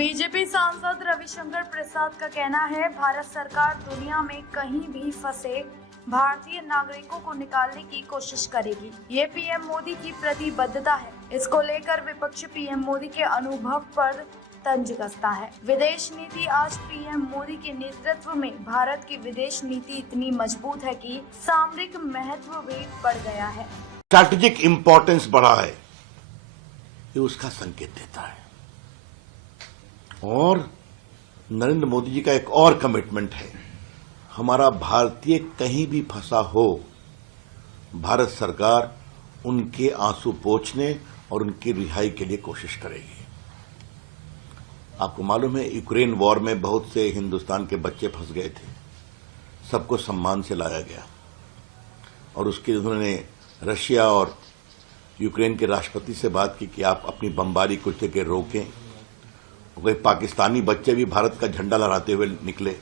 BJP सांसद रविशंकर प्रसाद का कहना है, भारत सरकार दुनिया में कहीं भी फंसे भारतीय नागरिकों को निकालने की कोशिश करेगी। ये पीएम मोदी की प्रतिबद्धता है। इसको लेकर विपक्ष पीएम मोदी के अनुभव पर तंज कसता है। विदेश नीति आज पीएम मोदी के नेतृत्व में भारत की विदेश नीति इतनी मजबूत है कि सामरिक महत्व भी बढ़ गया है। स्ट्रैटेजिक इंपॉर्टेंस बढ़ा है, ये उसका संकेत देता है। और नरेंद्र मोदी जी का एक और कमिटमेंट है, हमारा भारतीय कहीं भी फंसा हो, भारत सरकार उनके आंसू पोंछने और उनकी रिहाई के लिए कोशिश करेगी। आपको मालूम है, यूक्रेन वॉर में बहुत से हिंदुस्तान के बच्चे फंस गए थे, सबको सम्मान से लाया गया और उसके उन्होंने रशिया और यूक्रेन के राष्ट्रपति से बात की कि आप अपनी बमबारी कुछ जगह रोकें। वही पाकिस्तानी बच्चे भी भारत का झंडा लहराते हुए निकले।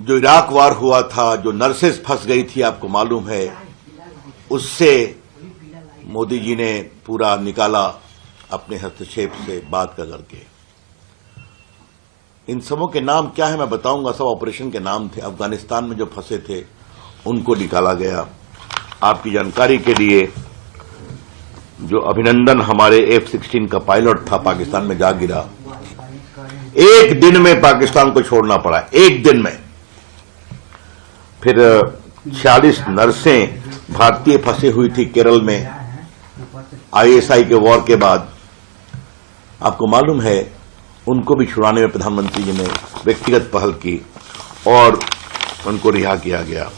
जो इराक वार हुआ था, जो नर्सेस फंस गई थी, आपको मालूम है, उससे मोदी जी ने पूरा निकाला अपने हस्तक्षेप से बात कर करके। इन सबों के नाम क्या है मैं बताऊंगा, सब ऑपरेशन के नाम थे। अफगानिस्तान में जो फंसे थे उनको निकाला गया। आपकी जानकारी के लिए, जो अभिनंदन हमारे F-16 का पायलट था, पाकिस्तान में जा गिरा। एक दिन में पाकिस्तान को छोड़ना पड़ा, एक दिन में। फिर 46 नर्सें भारतीय फंसी हुई थी केरल में ISI के वॉर के बाद। आपको मालूम है, उनको भी छुड़ाने में प्रधानमंत्री जी ने व्यक्तिगत पहल की और उनको रिहा किया गया।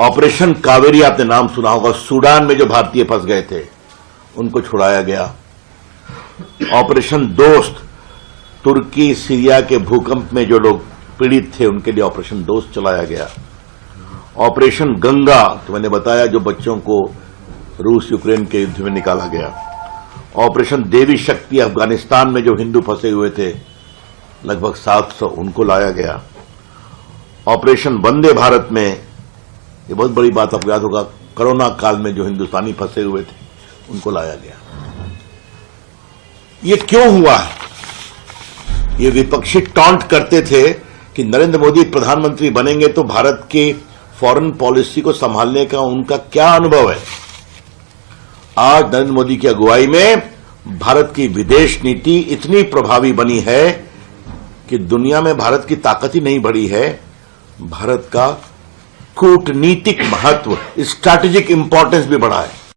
ऑपरेशन कावेरी आपने नाम सुना होगा, सूडान में जो भारतीय फंस गए थे उनको छुड़ाया गया। ऑपरेशन दोस्त, तुर्की सीरिया के भूकंप में जो लोग पीड़ित थे उनके लिए ऑपरेशन दोस्त चलाया गया। ऑपरेशन गंगा, तो मैंने बताया, जो बच्चों को रूस यूक्रेन के युद्ध में निकाला गया। ऑपरेशन देवी शक्ति, अफगानिस्तान में जो हिंदू फंसे हुए थे लगभग 700, उनको लाया गया। ऑपरेशन वंदे भारत में, ये बहुत बड़ी बात आपको याद होगा, कोरोना काल में जो हिंदुस्तानी फंसे हुए थे उनको लाया गया। ये क्यों हुआ है? ये विपक्षी टॉन्ट करते थे कि नरेंद्र मोदी प्रधानमंत्री बनेंगे तो भारत की फॉरेन पॉलिसी को संभालने का उनका क्या अनुभव है। आज नरेंद्र मोदी की अगुवाई में भारत की विदेश नीति इतनी प्रभावी बनी है कि दुनिया में भारत की ताकत ही नहीं बढ़ी है, भारत का कूटनीतिक महत्व, स्ट्रैटेजिक इंपॉर्टेंस भी बढ़ा है।